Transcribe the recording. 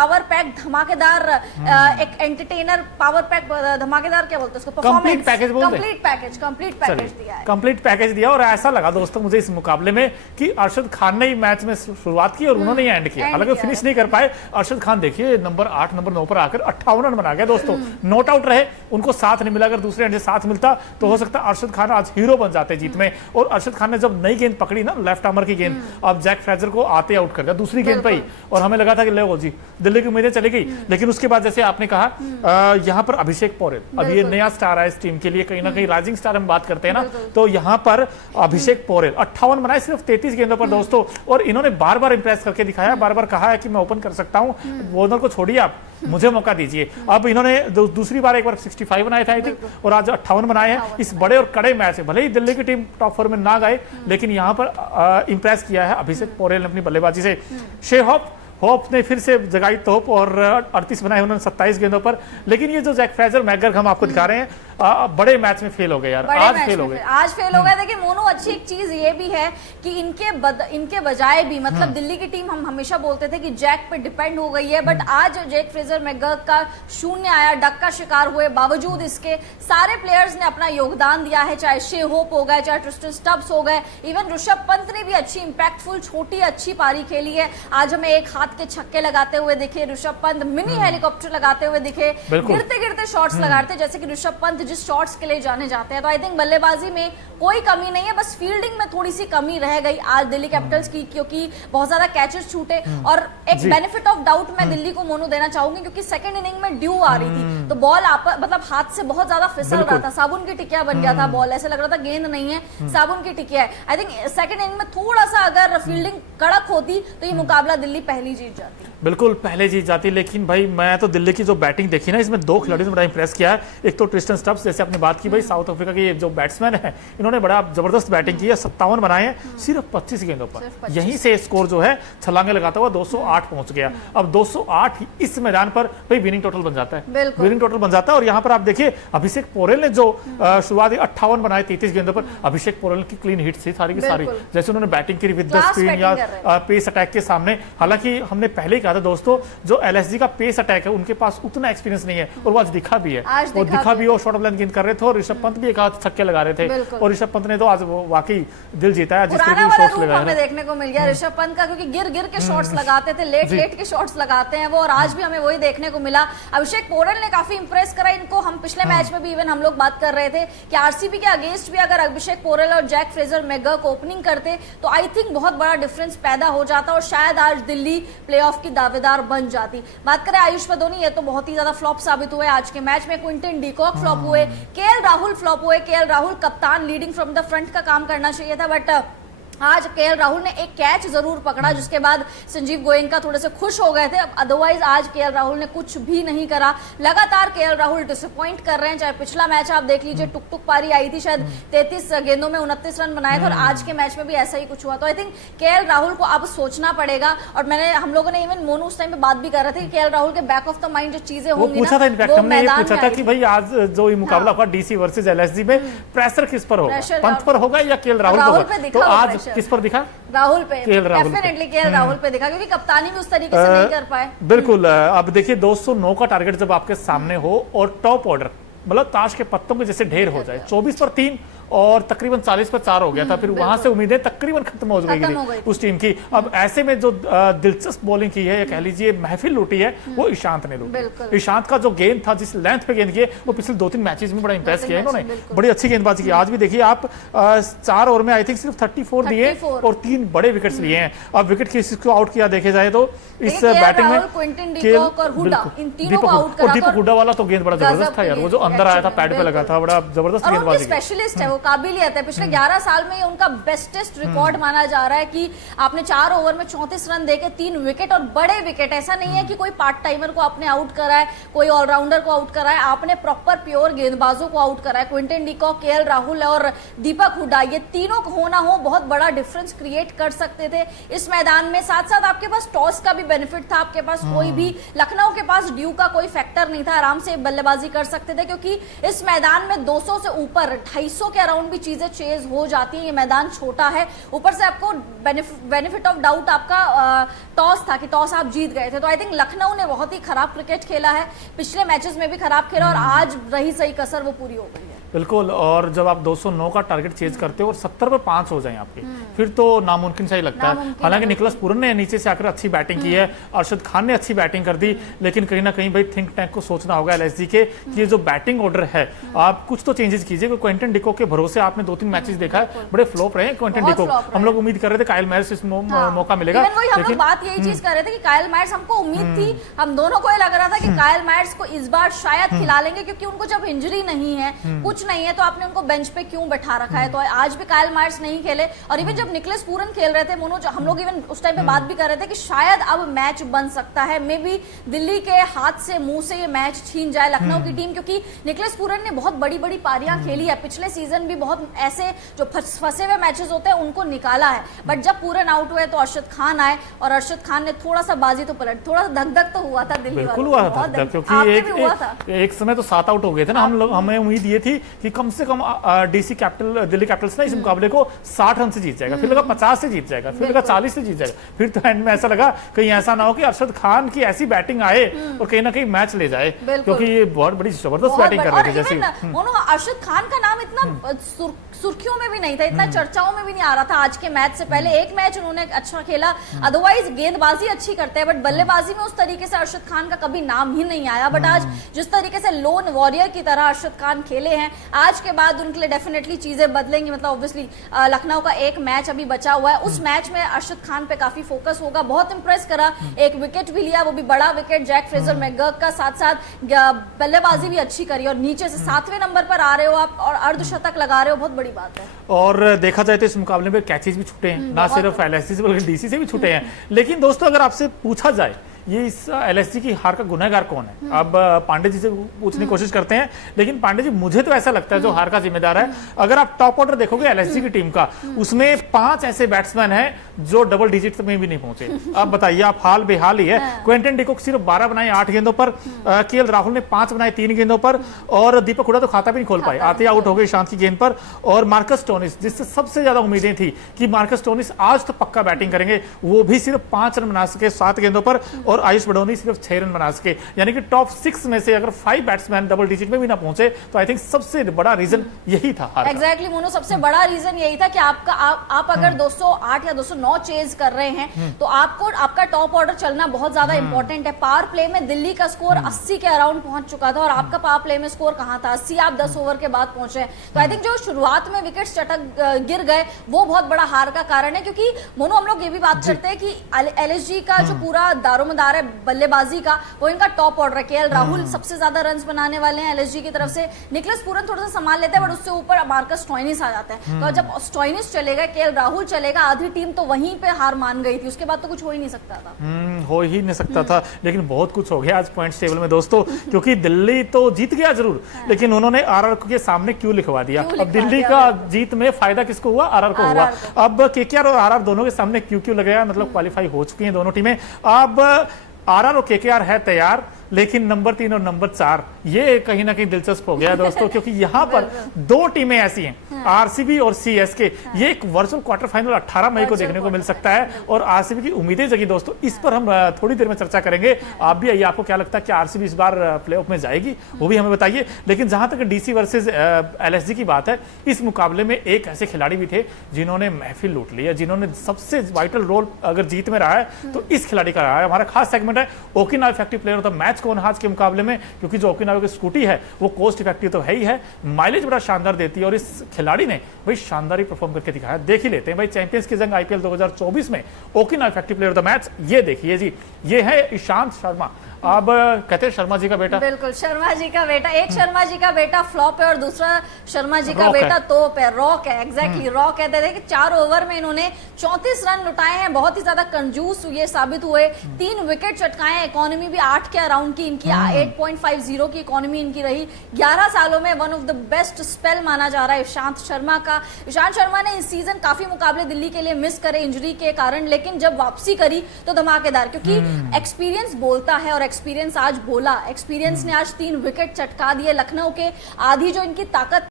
Power pack धमाकेदार एक entertainer power pack धमाकेदार क्या बोलते हैं उसको, कंप्लीट पैकेज बोलते हैं, कंप्लीट पैकेज दिया है, कंप्लीट पैकेज दिया। और ऐसा लगा दोस्तों मुझे इस मुकाबले में कि अरशद खान ने मैच में शुरुआत की और उन्होंने एंड किया, हालांकि फिनिश नहीं कर पाए। अरशद खान देखिए नंबर 8 नंबर 9 पर आकर 58 रन बना गया दोस्तों, नॉट आउट रहे, उनको साथ नहीं मिला। अगर दूसरे एंड से साथ मिलता तो हो सकता अरशद खान आज हीरो बन जाते जीत में। और अरशद खान ने जब नई गेंद पकड़ी ना, लेफ्ट आर्मर की गेंद, अब जैक फ्रेजर को आते आउट कर दिया दूसरी गेंद पे ही, और हमें लगा था कि ले वो जी दिल्ली की उम्मीदें चली गई। लेकिन उसके बाद जैसे आपने कहा यहाँ पर अभिषेक पौरेल, अब ये नया स्टार है इस टीम के लिए, कहीं ना कहीं राइजिंग स्टार हम बात करते हैं ना, तो यहाँ पर अभिषेक पौरेल 58 बनाए सिर्फ 33 गेंदों पर दोस्तों। और इन्होंने बार बार इंप्रेस करके दिखाया, बार बार कहा है कि मैं ओपन कर सकता हूं, बॉलर को छोड़िए आप, मुझे मौका दीजिए। अब इन्होंने दूसरी बार एक बार 65 बनाए थे आई थिंक, और आज 58 बनाए हैं इस बड़े और कड़े मैच में। भले ही दिल्ली की टीम टॉप 4 में ना गए, लेकिन यहां पर इंप्रेस किया है अभिषेक पौरेल ने अपनी बल्लेबाजी से। शेहोप होप ने फिर से जगाई तोप और 38 बनाए उन्होंने 27 गेंदों पर। लेकिन ये जो जैक फ्रेजर मैकगर्क हम आपको दिखा रहे हैं, बड़े मैच में फेल हो गए यार, आज फेल हो गए, आज फेल हो गए। देखिए मोनू, अच्छी एक चीज ये भी है कि इनके बजाय भी मतलब दिल्ली की टीम हम हमेशा बोलते थे कि जैक पे डिपेंड हो गई है, बट आज जैक फ्रेजर मैकगर्क का शून्य आया, डक का शिकार हुए, बावजूद इसके सारे प्लेयर्स ने अपना योगदान दिया है, चाहे शे होप हो गए, चाहे ट्रिस्टन स्टब्स हो गए, इवन ऋषभ पंत ने भी अच्छी इंपैक्टफुल छोटी अच्छी पारी खेली है। आज हमें एक हाथ के छक्के लगाते हुए दिखे ऋषभ पंत, मिनी हेलीकॉप्टर लगाते हुए दिखे, गिरते गिरते शॉट्स लगाते, जैसे कि ऋषभ पंत जिस शॉट्स के लिए जाने जाते हैं। तो आई थिंक बल्लेबाजी में कोई कमी नहीं है, बस फील्डिंग में थोड़ी सी कमी रह गई आज दिल्ली कैपिटल्स की, क्योंकि बहुत ज्यादा कैचेस छूटे। और एक बेनिफिट ऑफ डाउट मैं दिल्ली को मोनू देना चाहूंगी, क्योंकि सेकंड इनिंग में ड्यू आ रही थी, तो बॉल मतलब हाथ से बहुत ज्यादा फिसल रहा था, साबुन की टिकिया बन गया था बॉल, ऐसे लग रहा था गेंद नहीं है साबुन की टिकिया है। आई थिंक सेकंड इनिंग में थोड़ा सा अगर फील्डिंग कड़क होती तो ये मुकाबला दिल्ली पहली जीत जाती, बिल्कुल पहले जीत जाती। लेकिन भाई मैं तो दिल्ली की जो बैटिंग देखी ना, इसमें दो खिलाड़ियों ने बड़ा इंप्रेस किया है। एक तो ट्रिस्टन स्टब्स, जैसे आपने बात की भाई, साउथ अफ्रीका के जो बैट्समैन है, इन्होंने बड़ा जबरदस्त बैटिंग की है, 57 बनाए हैं सिर्फ 25 गेंदों पर। यहीं से स्कोर जो है छलांगे लगाता हुआ 208 पहुंच गया। अब 208 इस मैदान पर भाई विनिंग टोटल बन जाता है, विनिंग टोटल बन जाता है। और यहाँ पर आप देखिए अभिषेक पौरेल ने जो शुरुआती 58 बनाए 33 गेंदों पर, अभिषेक पौरेल की क्लीन हिट थी सारी की सारी, जैसे उन्होंने बैटिंग की विद द स्पिन या पेस अटैक के सामने। हालांकि हमने पहले ही कहा था दोस्तों, जो एलएसजी का पेस अटैक है उनके पास उतना एक्सपीरियंस नहीं है, और वो आज दिखा भी है, वो दिखा भी, वो शॉर्ट ऑफ लेंथ गेंद कर रहे थे, और ऋषभ पंत भी एक हाथ छक्के लगा रहे थे, और ऋषभ पंत ने तो आज वाकई दिल जीता है जिस तरह के शॉट्स लगाए हमें देखने को मिल गया ऋषभ पंत का, क्योंकि गिर गिर के शॉट्स लगाते थे, लेट के शॉट्स लगाते हैं वो, और आज भी हमें वही देखने को मिला। अभिषेक पौरेल ने काफी इंप्रेस करा इनको। हम पिछले मैच में भी इवन हम लोग बात कर रहे थे कि आरसीबी के अगेंस्ट भी अगर अभिषेक पौरेल और जैक फ्रेजर मैकगर्क ओपनिंग करते तो आई थिंक बहुत बड़ा डिफरेंस पैदा हो जाता, और शायद आज दिल्ली प्लेऑफ की दावेदार बन जाती। बात करें आयुष पदोनी, ये तो बहुत ही ज्यादा फ्लॉप साबित हुए आज के मैच में। क्विंटन डीकॉक फ्लॉप हुए, केएल राहुल फ्लॉप हुए। केएल राहुल कप्तान लीडिंग फ्रॉम द फ्रंट का काम करना चाहिए था, बट आज केएल राहुल ने एक कैच जरूर पकड़ा, जिसके बाद संजीव गोयनका थोड़े से खुश हो गए थे। अदरवाइज आज केएल राहुल ने कुछ भी नहीं करा। लगातार केएल राहुल डिसअपॉइंट कर रहे हैं, चाहे पिछला मैच आप देख लीजिए, टुक टुक पारी आई थी, शायद 33 गेंदों में 29 रन बनाए थे, और आज के मैच में भी ऐसा ही कुछ हुआ। तो आई थिंक केएल राहुल को अब सोचना पड़ेगा। और हम लोगों ने इवन मोनू उस टाइम पे बात भी कर रहे थे कि केएल राहुल के बैक ऑफ द माइंड जो चीजें होंगी, पूछा था इनफैक्ट हमने ये पूछा था कि भाई आज जो ये मुकाबला हुआ डीसी वर्सेस एलएसजी में, प्रेशर किस पर होगा, पंत पर होगा या केएल राहुल पर? तो आज किस पर दिखा? राहुल पे, डेफिनेटली केएल राहुल पे दिखा, क्योंकि कप्तानी भी उस तरीके से नहीं कर पाए। बिल्कुल। अब देखिए 209 का टारगेट जब आपके सामने हो और टॉप ऑर्डर मतलब ताश के पत्तों के जैसे ढेर हो जाए, 24 पर 3 और तकरीबन 40 पर 4 हो गया था, फिर वहां से उम्मीदें तकरीबन खत्म हो गई उस टीम की। अब ऐसे में जो दिलचस्प बॉलिंग की है, या कह लीजिए महफिल लूटी है, वो ईशांत ने लूटी। ईशांत का जो गेंद था, जिस लेंथ पे गेंद किए, वो पिछले 2-3 मैचेस में बड़ा इंप्रेस किया इन्होंने, बड़ी अच्छी गेंदबाजी की। आज भी देखिए आप 4 ओवर में आई थिंक सिर्फ 34 दिए और 3 बड़े विकेट्स लिए हैं। अब विकेट किसको आउट किया देखे जाए तो इस बैटिंग में दीपक हुड्डा वाला तो गेंद बड़ा जबरदस्त था यार, वो जो अंदर आया था पैड पे लगा था, बड़ा जबरदस्त गेंदबाजी। स्पेशलिस्ट है वो, काबिलियत है। पिछले 11 साल में उनका बेस्टेस्ट रिकॉर्ड माना जा रहा है कि आपने 4 ओवर में 34 रन देके 3 विकेट, और बड़े विकेट। ऐसा नहीं है कि कोई पार्ट टाइमर को आपने आउट करा है, कोई ऑलराउंडर को आउट करा है, आपने प्रॉपर प्योर गेंदबाजों को आउट करा है। क्विंटन डीकॉक, केएल राहुल और दीपक हुड्डा, ये तीनों को होना हो बहुत बड़ा डिफरेंस क्रिएट कर सकते थे इस मैदान में। साथ साथ आपके पास टॉस का भी बेनिफिट था, आपके पास कोई भी लखनऊ के पास ड्यू का कोई फैक्टर नहीं था, आराम से बल्लेबाजी कर सकते थे, क्योंकि इस मैदान में 200 से ऊपर 250 के अराउंड भी चीजें चेज हो जाती हैं। ये मैदान छोटा है, ऊपर से आपको बेनिफिट ऑफ डाउट आपका टॉस था कि टॉस आप जीत गए थे। तो आई थिंक लखनऊ ने बहुत ही खराब क्रिकेट खेला है, पिछले मैचेस में भी खराब खेला और आज रही सही कसर वो पूरी हो गई है। बिल्कुल, और जब आप 209 का टारगेट चेज करते हो और 70 पे 5 हो जाए आपके, फिर तो नामुमकिन सा ही लगता है। हालांकि निकोलस पूरन ने नीचे से आकर अच्छी बैटिंग की है, अरशद खान ने अच्छी बैटिंग कर दी, लेकिन कहीं ना कहीं भाई थिंक टैंक को सोचना होगा एलएसजी के कि ये जो बैटिंग ऑर्डर है आप कुछ तो चेंजेस कीजिए। क्विंटन डिकॉक के भरोसे आपने 2-3 मैचेस देखा है, बड़े फ्लॉप रहे क्विंटन डिकॉक। हम लोग उम्मीद कर रहे थे काइल मैरिस से मौका मिलेगा, हम लोग बात यही चीज कर रहे थे कि काइल मैरिस, हमको उम्मीद थी, हम दोनों को ये लग रहा था कि काइल मैरिस को इस बार शायद खिला लेंगे, क्योंकि उनको जब इंजरी नहीं है, कुछ नहीं है, तो आपने उनको बेंच पे क्यों बैठा रखा है। तो आज भी काइल मैरिस नहीं खेले, और इवन जब निकोलस पूरन खेल रहे थे मोनो, हम लोग इवन उस टाइम पे बात भी कर रहे थे कि शायद अब मैच बन सकता है, मे बी दिल्ली के हाथ से मुंह से ये मैच छीन जाए लखनऊ की टीम, क्योंकि निकोलस पूरन ने बहुत बड़ी बड़ी पारियां खेली है, पिछले सीजन भी बहुत ऐसे जो फंसे हुए मैचेस होते हैं उनको निकाला है। बट जब पूरन आउट हुए तो अरशद खान आए, और अरशद खान ने थोड़ा सा बाजी तो पलट, थोड़ा सा धक-धक तो हुआ था दिल्ली वालों को, बहुत धक, क्योंकि एक समय तो 7 आउट हो गए थे ना हम लोग। हमें उम्मीद ये थी कि कम से कम डीसी कैपिटल दिल्ली कैपिटल्स ना इस मुकाबले को 60 रन से जीत जाएगा, फिर लगा 50 से जीत जाएगा, फिर लगा 40 से जीत जाएगा, फिर तो एंड में ऐसा लगा कहीं ऐसा ना हो कि अरशद खान की ऐसी बैटिंग आए और कहीं ना कहीं मैच ले जाए, क्योंकि ये बहुत बड़ी जबरदस्त बैटिंग कर रहे थे। जैसे अरशद खान का नाम इतना सुर्खियों में भी नहीं था, इतना चर्चाओं में भी नहीं आ रहा था आज के मैच से पहले। एक मैच उन्होंने अच्छा खेला, अदरवाइज गेंदबाजी अच्छी करते हैं, बट बल्लेबाजी में उस तरीके से अरशद खान का कभी नाम ही नहीं आया। बट आज जिस तरीके से लोन वॉरियर की तरह अरशद खान खेले हैं, आज के बाद उनके लिए डेफिनेटली चीजें बदलेंगी। मतलब ऑब्वियसली लखनऊ का एक मैच अभी बचा हुआ है, उस मैच में अरशद खान पे काफी फोकस होगा। बहुत इंप्रेस करा, एक विकेट भी लिया, वो भी बड़ा विकेट जैक फ्रेजर मैकगर्क का, साथ साथ बल्लेबाजी भी अच्छी करी, और नीचे से 7वें नंबर पर आ रहे हो आप और अर्धशतक लगा रहे हो, बहुत बड़ी बात है। और देखा जाए तो इस मुकाबले में कैचेज भी छूटे हैं, ना सिर्फ एलएसजी से बल्कि डीसी से भी छूटे हैं। लेकिन दोस्तों अगर आपसे पूछा जाए ये इस एलएसजी की हार का गुनहगार कौन है, अब पांडे जी से पूछने की कोशिश करते हैं, लेकिन पांडे जी मुझे तो ऐसा लगता है जो हार का जिम्मेदार है, अगर आप टॉप ऑर्डर देखोगे एलएसजी की टीम का, उसमें 5 ऐसे बैट्समैन हैं जो डबल डिजिट में भी नहीं पहुंचे। अब बताइए, आप हाल बेहाल ही है। क्विंटन डिकॉक सिर्फ 12 बनाए 8 गेंदों पर, केएल राहुल ने 5 बनाए 3 गेंदों पर, और दीपक हुडा तो खाता भी नहीं खोल पाए, आते आउट हो गए ईशांत की गेंद पर। और मार्कस स्टोनिस, जिससे सबसे ज्यादा उम्मीदें थी कि मार्कस स्टोनिस आज तो पक्का बैटिंग करेंगे, वो भी सिर्फ 5 रन बना सके 7 गेंदों पर, और आयुष बडोनी सिर्फ 6 रन बना सके। यानी कि टॉप 6 में से अगर 5 बैट्समैन डबल डिजिट में भी ना पहुंचे, तो आई थिंक सबसे बड़ा रीजन यही था। एग्जैक्टली मोनो, सबसे बड़ा रीजन यही था कि आप अगर 208 या 209 चेज कर रहे हैं, तो आपका टॉप ऑर्डर चलना बहुत ज्यादा इंपॉर्टेंट है। पावर प्ले में दिल्ली का स्कोर 80 के अराउंड पहुंच चुका था, और आपका पावर प्ले में स्कोर कहां था, 80 आप 10 ओवर के बाद पहुंचे। तो आई थिंक जो शुरुआत में विकेट चटक गिर गए, वो बहुत बड़ा हार का कारण है। क्योंकि मोनो हम लोग ये भी बात करते हैं कि एलएसजी का जो पूरा दारोमदार है बल्लेबाजी का, वो इनका टॉप ऑर्डर है। केएल राहुल सबसे ज्यादा रन्स बनाने वाले हैं एलएसजी की तरफ से, निकोलस पूरन थोड़ा सा संभाल लेते हैं, बट उससे ऊपर मार्कस स्टोइनिस आ जाता है। तो जब स्टोइनिस चलेगा, केएल राहुल चलेगा, आधी टीम तो वहीं पे हार मान गई थी, उसके बाद तो कुछ हो ही नहीं सकता था। हो ही नहीं सकता था, लेकिन बहुत कुछ हो गया आज पॉइंट्स टेबल में दोस्तों, क्योंकि दिल्ली तो जीत गया जरूर, लेकिन उन्होंने आरआर के सामने क्यों लिखवा दिया। अब दिल्ली का जीत में फायदा किसको हुआ, आरआर को हुआ। अब केकेआर और आरआर दोनों के सामने क्यों लगाया, मतलब क्वालिफाई हो चुकी हैं दोनों टीमें। अब आरआर और केकेआर है तैयार, लेकिन नंबर 3 और नंबर 4 ये कहीं ना कहीं दिलचस्प हो गया दोस्तों, क्योंकि यहाँ पर 2 टीमें ऐसी हैं, आरसीबी और सीएसके। ये एक वर्चुअल क्वार्टर फाइनल 18 मई को देखने को मिल सकता है, और आरसीबी की उम्मीदें जगी दोस्तों, इस पर हम थोड़ी देर में चर्चा करेंगे। आप भी आइए, आपको क्या लगता है कि आरसीबी इस बार प्लेऑफ में जाएगी, वो भी हमें बताइए। लेकिन जहां तक डीसी वर्सेज एलएसजी की बात है, इस मुकाबले में एक ऐसे खिलाड़ी भी थे जिन्होंने महफिल लूट ली है, जिन्होंने सबसे वाइटल रोल अगर जीत में रहा है तो इस खिलाड़ी का रहा है। हमारा खास सेगमेंट है Okinawa effective player of the match कौन आज के मुकाबले में, क्योंकि जो ओकिनावा की स्कूटी है वो कोस्ट इफेक्टिव तो है ही है, माइलेज बड़ा शानदार देती है, और इस खिलाड़ी ने भाई शानदार ही परफॉर्म करके दिखाया। देख ही लेते हैं भाई चैंपियंस की जंग आईपीएल 2024 में Okinawa effective player of the match, ये देखिए जी, ये है ईशांत शर्मा। अब कहते हैं शर्मा जी का बेटा, बिल्कुल शर्मा जी का बेटा, एक शर्मा जी का बेटा फ्लॉप है और दूसरा शर्मा जी का बेटा तोप है, रॉक है। एग्जैक्टली रॉक कहते थे कि 4 ओवर में इन्होंने 34 रन लुटाए हैं, बहुत ही ज्यादा कंजूस ये साबित हुए। 3 विकेट चटकाए हैं, इकोनॉमी भी 8 के अराउंड की इनकी 8.50 की इकोनॉमी इनकी रही। 11 सालों में one of the best spell माना जा रहा है ईशांत शर्मा का। ईशांत शर्मा ने इस सीजन काफी मुकाबले दिल्ली के लिए मिस करे इंजरी के कारण, लेकिन जब वापसी करी तो धमाकेदार, क्योंकि एक्सपीरियंस बोलता है और एक्सपीरियंस आज बोला। एक्सपीरियंस ने आज 3 विकेट चटका दिए लखनऊ के। आधी जो इनकी ताकत